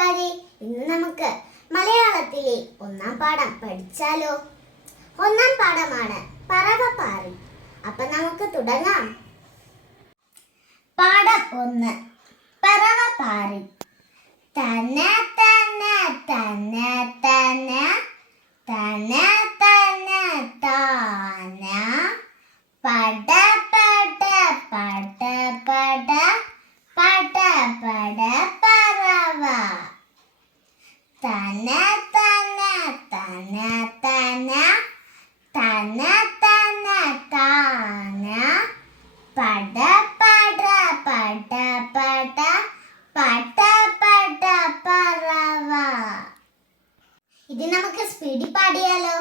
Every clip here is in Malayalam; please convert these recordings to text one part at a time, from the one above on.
കൂട്ടുകാരെ, ഇന്ന് നമുക്ക് മലയാളത്തിലെ ഒന്നാം പാഠം പഠിച്ചാലോ? ഒന്നാം പാഠമാണ് പറവപ്പാറി. അപ്പൊ നമുക്ക് തുടങ്ങാം. പാഠം 1. പറവപ്പാറി. തന തന തന തന തന തന താന പട പട പട പട പട പട പറവ. തന തന തന തന തന തന താന പട പട പട പട പട പട പറവ. ഇത് നമുക്ക് സ്പീഡിൽ പാടിയാലോ?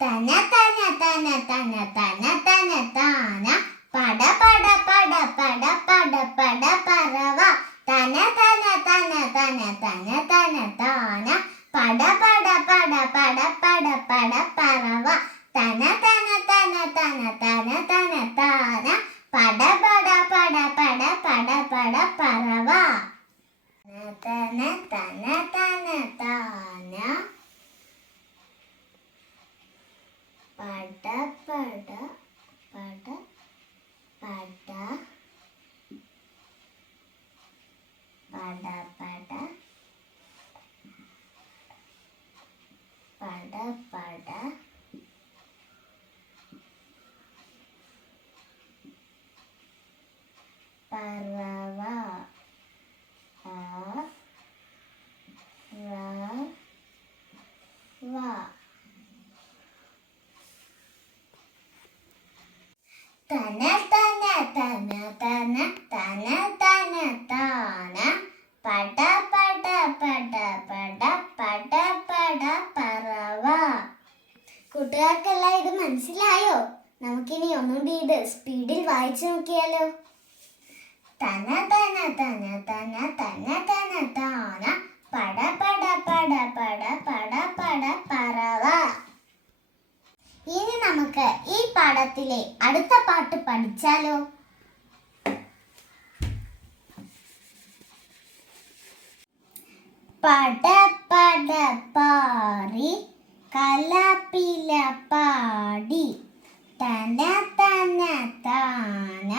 തന തന തന തന തന തന താന പട പട പട പട പട പട പറവ. തന തന തന തന തന തന താന പട പട പട പട പട പട പറവ. തന തന തന തന തന തന താന പട പട പട പട പട പട പറവ. തന തന തന താന പട പട പട പട പട പട പട പട പറവ. വ തന തന തന തന തന തന താന പട പട പട പട പട പട പറവ. കൂട്ടുകാർക്കെല്ലാം ഇത് മനസ്സിലായോ? നമുക്കിനി ഒന്നുകൂടി ഇത് സ്പീഡിൽ വായിച്ചു നോക്കിയാലോ? തന തന തന തന തന തന താന പട പട പട പട പട പട പറവ. ഇനി നമുക്ക് ഈ പാഠത്തിലെ അടുത്ത പാട്ട് പഠിച്ചാലോ? പട പട പാറി കലപില പാടി തന തന താന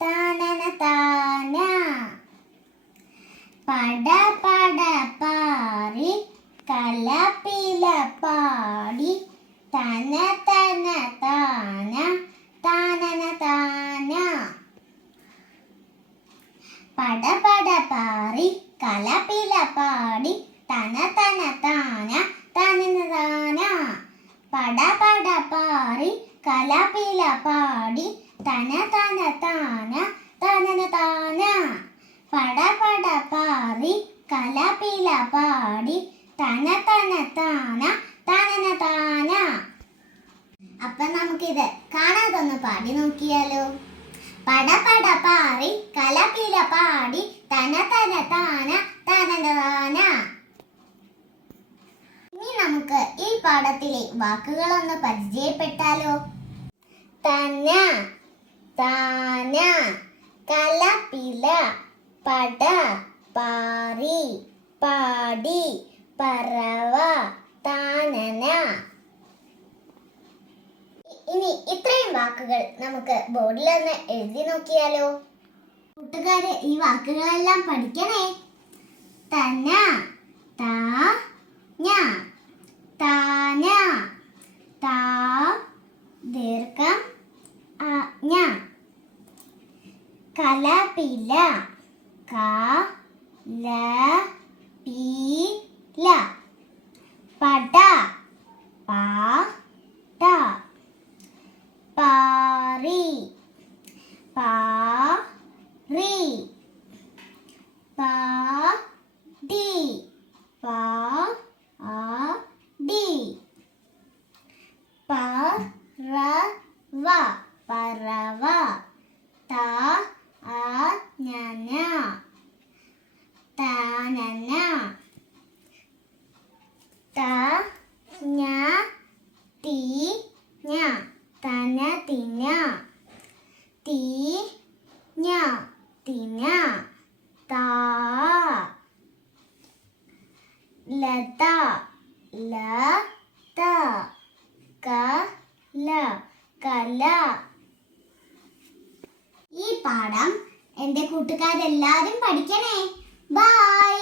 താനന താന പട പട പാറി കലപില പാടി തന തന താന താനന താന പട പട പാറി കലപില പാടി തന തന താന താനന താന പട പട പാറി കലപില പാടി തന തന താന താനന താന പട പട പാറി കലപില പാടി തന തന താന താനന താന. അപ്പൊ നമുക്കിത് കാണാതൊന്ന് പാടി നോക്കിയാലോ? പട പട പാറി കലപില പാടി തന തന താന താനന താന. ഇനി നമുക്ക് ഈ പാഠത്തിലെ വാക്കുകളൊന്ന് പരിചയപ്പെട്ടാലോ? തന താന കലപില പട പാറി പാടി പറവ താനന. ഇനി ഇത്രയും വാക്കുകൾ നമുക്ക് ബോർഡിലൊന്ന് എഴുതി നോക്കിയാലോ? കൂട്ടുകാരെ, ഈ വാക്കുകളെല്ലാം പഠിക്കണേ. തന താന താന താ ദീർഘം ஞ കലപില കലപില പട പാട പാറി പാറി പാടി പാടി പറവ പറവ താനന താനന തന തിന തന തിന തിന തിന താ ലത ലത കല കല. ഈ പാഠം എൻ്റെ കൂട്ടുകാരെല്ലാവരും പഠിക്കണേ. ബൈ.